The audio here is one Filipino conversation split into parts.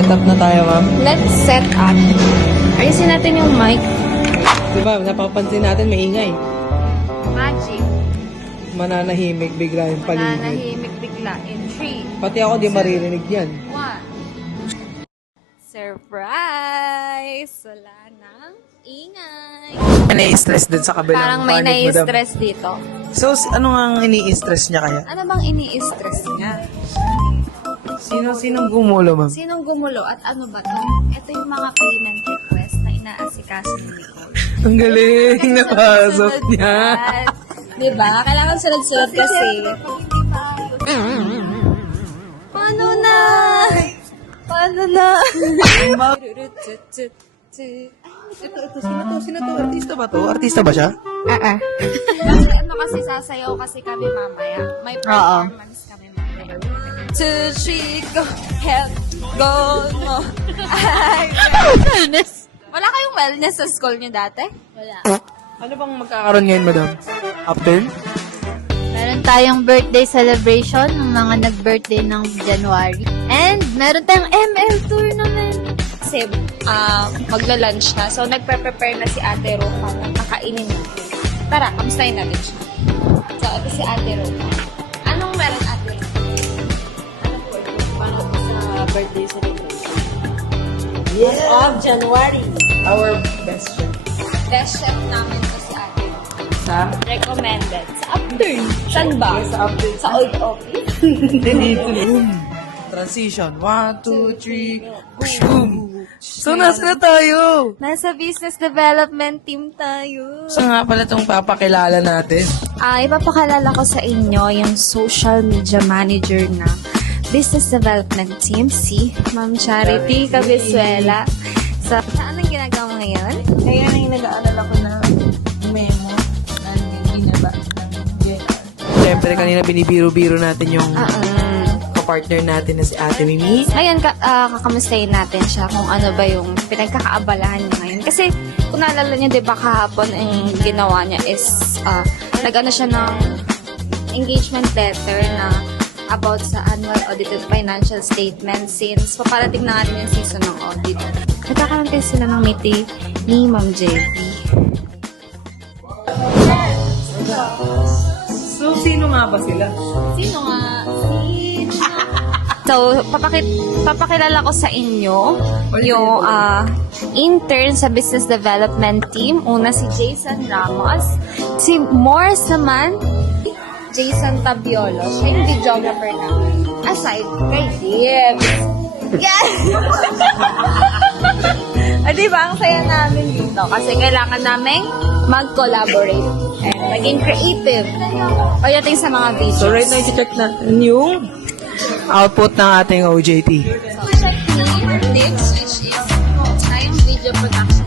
Setup na tayo, ma'am. Let's set up. Ayusin natin yung mic. Diba, napapansin natin maingay. Magic. Mananahimik bigla yung paligid. Nanahimik bigla in 3, Pati ako di maririnig yan. 1. Surprise! Wala nang ingay. Nai-stress din sa kabilang Parang may panig, madam. nai-stress dito. So, ano nga ini-stress niya kaya? Ano bang ini-stress niya? Sinong gumulo, ma'am? Sinong gumulo at ano ba to? Ito yung mga payment request na inaasikaso ni Nicole. Ang galing, napasok niya. Diba? Kailangan sunod-sunod kasi. Paano na? Paano na? Sino to? Artista ba to? Artista ba siya? Ano kasi sasayaw kasi kami mamaya. May performance kami mamaya. 2, 3, go, help, go, mo. Ay, wellness. Wala kayong wellness sa school niyo dati? Wala. Ano bang magkakaroon ngayon, madam? After? Meron tayong birthday celebration ng mga nag-birthday ng January. And meron tayong ML tournament. Kasi magla-lunch na. So, nagpe-prepare na si Ate Roca ng kakainin natin. Tara, kamustahin natin siya. So, ito si Ate Roca. Anong meron, Ate Roca? Ano po ito? Paano po sa birthday celebration? Yes, of January. Our best chef. Best chef namin to si Ate Roca. Sa? Recommended. Sa Upturn. Saan ba? Sa Upturn. Sa Old Office. Dito. Transition. 1, 2, 3. Boom. So, nasa na tayo? Nasa business development team tayo. So nga pala itong papakilala natin. Ipapakalala ko sa inyo yung social media manager na business development team, si Ma'am Charity Cabisuela. So, saan ang ginagawa mo ngayon? Kaya na yung nag-aalala ko na memo na ginaba ng JR. Siyempre, kanina binibiro-biro natin yung partner natin na si Ate Mimi. Ngayon, kakamustahin natin siya kung ano ba yung pinagkakaabalahan niya ngayon. Kasi, kung naalala niyo, di ba kahapon ang ginawa niya is, nag-ano siya ng engagement letter na about sa annual audited financial statement since paparating na natin yung season ng audit. Nagkakaroon kayo sila ng meeting ni Ma'am Jeffy. So, sino nga ba sila? Sino nga? So, papakilala ko sa inyo yung intern sa business development team. Una si Jason Ramos. Si Morris naman, Jason Tabiolo. Siya yung videographer namin. Aside kay Dibs. Yes! Diba, ang saya namin dito. Kasi kailangan namin mag-collaborate and maging creative pagdating sa mga videos. So, right now, i-check natin yung output ng ating OJT. Check me, Dibs, which is tayong video production.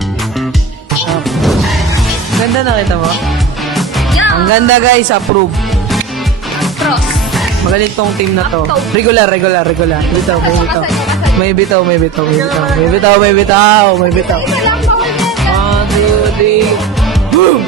Ganda na kita mo? Yeah! Ang ganda guys, approve. Cross. Magaling tong team na to. Regular. Bitaw, may bitaw. May bitaw. Isa lang pa ulit. 1, 2, 3. Boom!